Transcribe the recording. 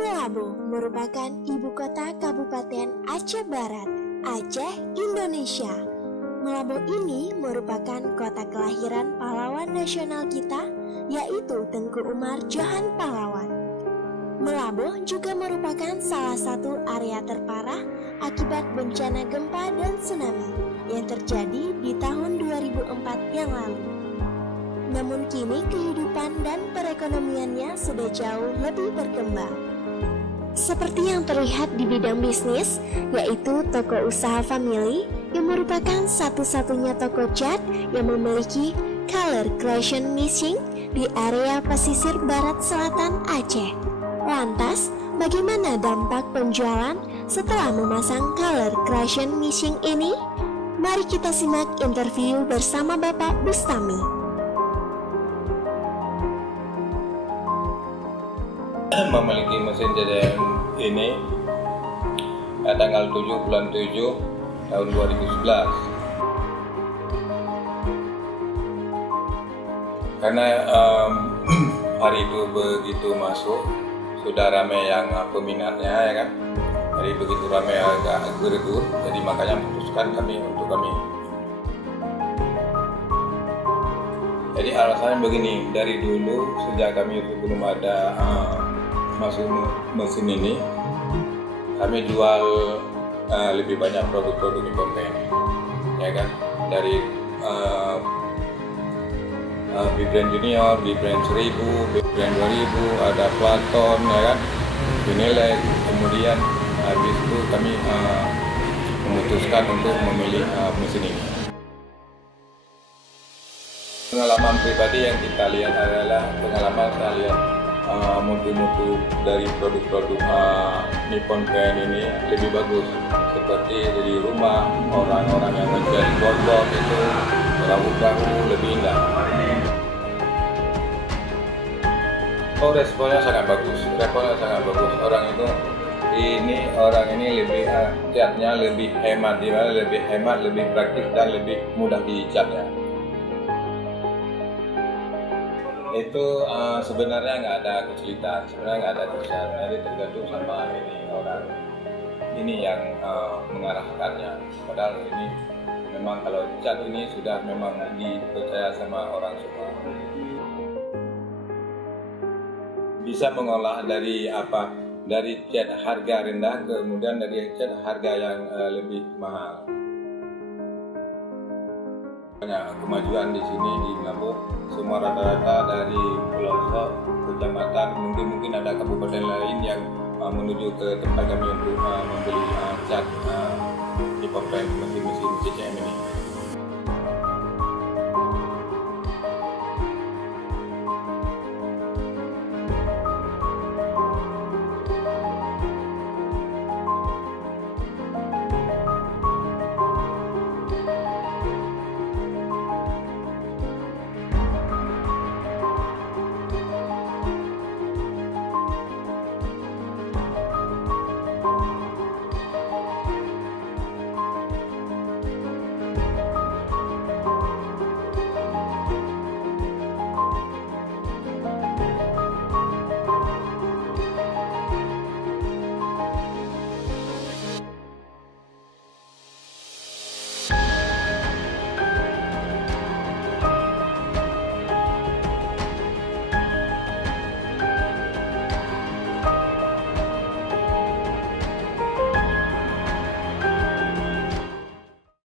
Meulaboh merupakan ibu kota Kabupaten Aceh Barat, Aceh, Indonesia. Meulaboh ini merupakan kota kelahiran pahlawan nasional kita, yaitu Tengku Umar Johan Pahlawan. Meulaboh juga merupakan salah satu area terparah akibat bencana gempa dan tsunami yang terjadi di tahun 2004 yang lalu. Namun kini kehidupan dan perekonomiannya sudah jauh lebih berkembang. Seperti yang terlihat di bidang bisnis, yaitu toko usaha family yang merupakan satu-satunya toko cat yang memiliki color creation machine di area pesisir barat selatan Aceh. Lantas, bagaimana dampak penjualan setelah memasang color creation machine ini? Mari kita simak interview bersama Bapak Bustami. Memiliki mesin CDM ini tanggal 7 bulan 7 tahun 2011. Karena hari itu begitu masuk sudah ramai yang peminatnya, ya kan. Jadi begitu ramai agak gergu, jadi makanya memutuskan kami. Jadi alasannya begini, dari dulu sejak kami itu belum ada masuk mesin ini, kami jual lebih banyak produk-produk Nippon Paint, ya kan, dari Big Brand Junior, Big Brand 1000, Big Brand 2000, ada Platon, ya kan, Vinilek. Kemudian habis itu kami memutuskan untuk memilih mesin ini. Pengalaman pribadi yang kita lihat adalah pengalaman saya lihat mutu-mutu dari produk-produk Nippon Paint ini lebih bagus, seperti di rumah orang-orang yang menjadi bot itu perahu lebih indah. Responnya sangat bagus. Orang ini lebih catnya lebih hemat, lebih praktis dan lebih mudah dicatnya. Itu sebenarnya nggak ada kesulitan, jadi tergantung sama orang ini yang mengarahkannya. Padahal ini memang kalau cat ini sudah memang dipercaya sama orang semua. Bisa mengolah dari cat harga rendah kemudian dari cat harga yang lebih mahal. Banyak kemajuan di sini di Meulaboh, semua rata-rata dari pelosok kecamatan, mungkin ada kabupaten lain yang menuju ke tempat kami untuk membeli cat Nippon Paint mesin CCM ini.